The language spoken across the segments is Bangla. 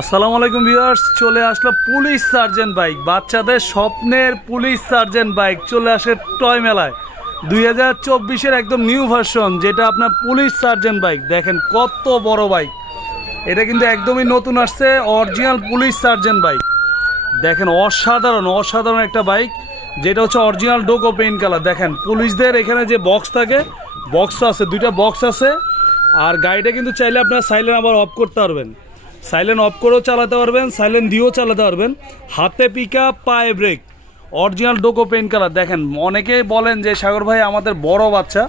আসসালামু আলাইকুম ভিউয়ার্স, চলে আসলো পুলিশ সার্জেন্ট বাইক। বাচ্চাদের স্বপ্নের পুলিশ সার্জেন্ট বাইক চলে আসে টয় মেলায়। দুই হাজার চব্বিশের একদম নিউ ভার্সন, যেটা আপনার পুলিশ সার্জেন্ট বাইক। দেখেন কত বড় বাইক। এটা কিন্তু একদমই নতুন আসছে, অরিজিনাল পুলিশ সার্জেন্ট বাইক। দেখেন অসাধারণ অসাধারণ একটা বাইক, যেটা হচ্ছে অরিজিনাল ডোকো পেইন কালার। দেখেন পুলিশদের এখানে যে বক্স থাকে, বক্স আছে, দুইটা বক্স আছে। আর গাড়িটা কিন্তু চাইলে আপনার সাইলেন্ট আবার অফ করতে পারবেন। সাইলেন্ট অফ করেও চালাতে পারবেন সাইলেন্ট দিয়েও চালাতে পারবেন। হাতে পিকা পায়ে ব্রেক অরিজিনাল ডোকো পেইন কালার দেখেন, অনেকেই বলেন যে সাগর ভাই আমাদের বড় বাচ্চা,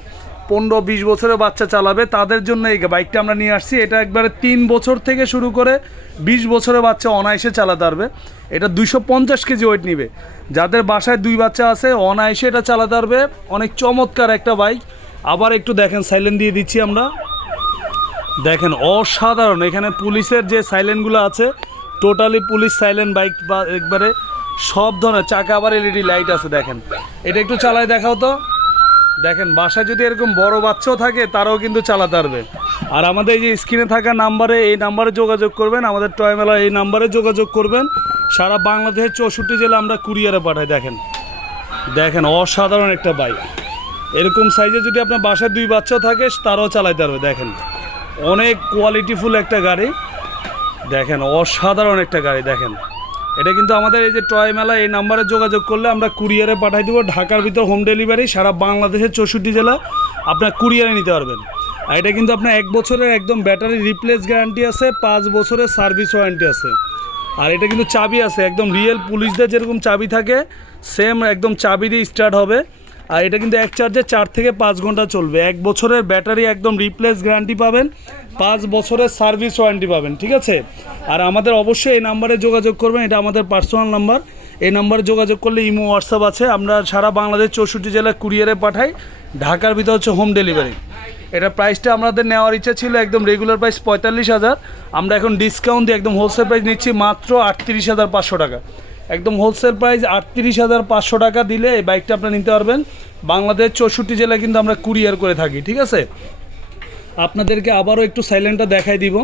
পনেরো বিশ বছরের বাচ্চা চালাবে, তাদের জন্য এই বাইকটা আমরা নিয়ে আসছি। এটা একবারে তিন বছর থেকে শুরু করে বিশ বছরের বাচ্চা অনায়াসে চালাতে পারবে। এটা দুইশো পঞ্চাশ কেজি ওয়েট নিবে। যাদের বাসায় দুই বাচ্চা আছে, অনায়াসে এটা চালাতে পারবে। অনেক চমৎকার একটা বাইক আবার একটু দেখেন সাইলেন্ট দিয়ে দিচ্ছি আমরা। দেখেন, অসাধারণ। এখানে পুলিশের যে সাইলেন্টগুলো আছে, টোটালি পুলিশ সাইলেন্ট বাইক বা একবারে সব ধরনের, চাকা আবার এলইডি লাইট আছে, দেখেন। এটা একটু চালায় দেখাও তো। দেখেন, বাসায় যদি এরকম বড় বাচ্চাও থাকে, তারাও কিন্তু চালাতে পারবে। আর আমাদের এই যে স্ক্রিনে থাকা নাম্বারে, এই নাম্বারে যোগাযোগ করবেন, আমাদের টয় মেলা এই নাম্বারে যোগাযোগ করবেন। সারা বাংলাদেশের চৌষট্টি জেলা আমরা কুরিয়ারে পাঠাই, দেখেন। দেখেন, অসাধারণ একটা বাইক। এরকম সাইজে যদি আপনার বাসায় দুই বাচ্চাও থাকে, তারাও চালাতে পারবে, দেখেন। অনেক কোয়ালিটিফুল একটা গাড়ি। দেখেন, অসাধারণ একটা গাড়ি, দেখেন। এটা কিন্তু আমাদের এই যে টয় মেলা, এই নাম্বারে যোগাযোগ করলে আমরা কুরিয়ারে পাঠাই দেবো। ঢাকার ভিতর হোম ডেলিভারি সারা বাংলাদেশের চৌষট্টি জেলা আপনার কুরিয়ারে নিতে পারবেন। আর এটা কিন্তু আপনার এক বছরের একদম ব্যাটারি রিপ্লেস গ্যারান্টি আছে, পাঁচ বছরের সার্ভিস ওয়ারেন্টি আছে। আর এটা কিন্তু চাবি আছে, একদম রিয়েল পুলিশদের যেরকম চাবি থাকে সেম একদম চাবি দিয়ে স্টার্ট হবে। আর এটা কিন্তু এক চার্জে চার থেকে পাঁচ ঘণ্টা চলবে। এক বছরের ব্যাটারি একদম রিপ্লেস গ্যারান্টি পাবেন, পাঁচ বছরের সার্ভিস ওয়ারেন্টি পাবেন, ঠিক আছে? আর আমাদের অবশ্যই এই নাম্বারে যোগাযোগ করবেন, এটা আমাদের পার্সোনাল নাম্বার এই নাম্বারে যোগাযোগ করলে ইমো হোয়াটসঅ্যাপ আছে। আমরা সারা বাংলাদেশ চৌষট্টি জেলায় কুরিয়ারে পাঠাই। ঢাকার ভিতর হচ্ছে হোম ডেলিভারি এটা প্রাইসটা আমাদের নেওয়ার ইচ্ছা ছিল একদম রেগুলার প্রাইস পঁয়তাল্লিশ হাজার। আমরা এখন ডিসকাউন্ট দিয়ে একদম হোলসেল প্রাইস নিচ্ছি মাত্র আটত্রিশ হাজার পাঁচশো টাকা। একদম হোলসেল প্রাইস আটত্রিশ হাজার পাঁচশো টাকা দিলে এই বাইকটা আপনার নিতে পারবেন। বাংলাদেশ চৌষট্টি জেলায় কিন্তু আমরা কুরিয়ার করে থাকি, ঠিক আছে? আপনাদেরকে আবারও একটু সাইলেন্টটা দেখাই দিব।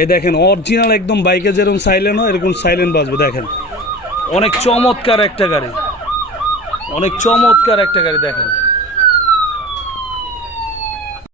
এই দেখেন অরিজিনাল একদম বাইকে যেরকম সাইলেন্ট হয়, এরকম সাইলেন্ট বাজবে, দেখেন। অনেক চমৎকার একটা গাড়ি। অনেক চমৎকার একটা গাড়ি, দেখেন।